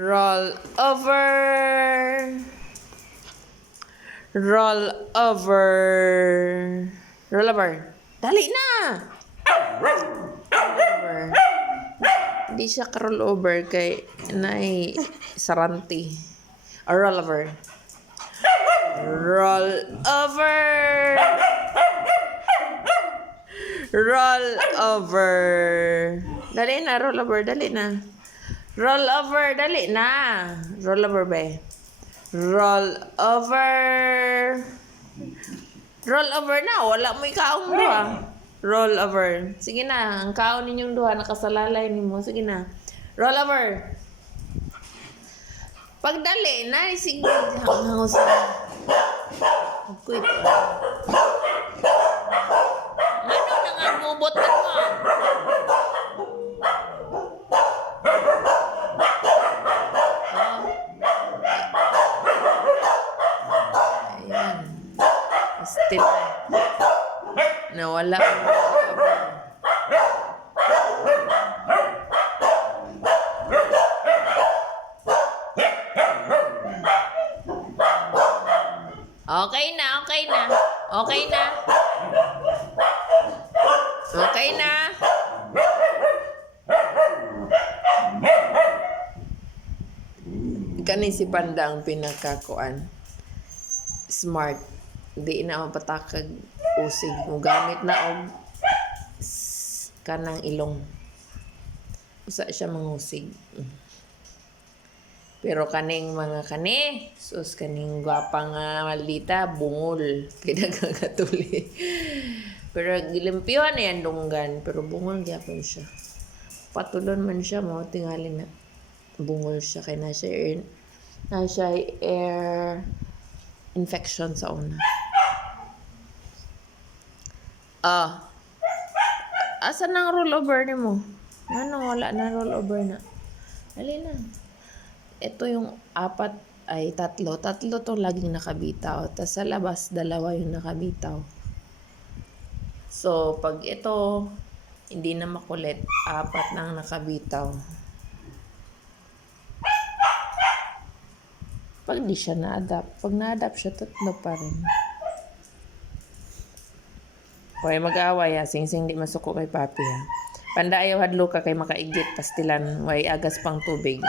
Roll over. Roll over. Roll over. Dali na! Roll over. Hindi siya ka-roll over kay Nay Saranti. Roll over. Roll over. Roll over. Dali na, roll over. Dali na. Roll over. Dali na. Roll over, be. Roll over. Roll over na. Wala mo ikaong duha. Roll over. Sige na. Ang kaon ninyong duha, nakasalalay nimo. Sige na. Roll over. Pagdali na. Sige. Hangos na. Quit. Ano na nga gubot na mo? Ayan. Still. Nawala. Okay na, okay na. Okay na. Okay na. Kani si Panda ang pinakakuan. Smart. Di na mapatakag usig mo gamit na og kanang ilong. Usa siya mangusig. Pero kaning mga sus kaning gwapa nga maldita bungol pinagagatuli. Pero gilimpyuhan na yan dunggan, pero bungol gyapon siya. Patulon man siya mo tingali na bungol siya kay na siya air infection sa una. Asa nang rollover ni mo? Ano, wala na rollover na. Dali na. Ito yung tatlo. Tatlo to laging nakabitaw. Tapos sa labas, 2 yung nakabitaw. So, pag ito, hindi na makulit, 4 nang nakabitaw. Pag di siya na-adapt, pag na-adapt siya, 3 pa rin. Hoy, mag-away ha. Sing-sing di masuko kay papi ha. Panda ayaw hadlo ka kay makaigit pastilan. Way agas pang tubig.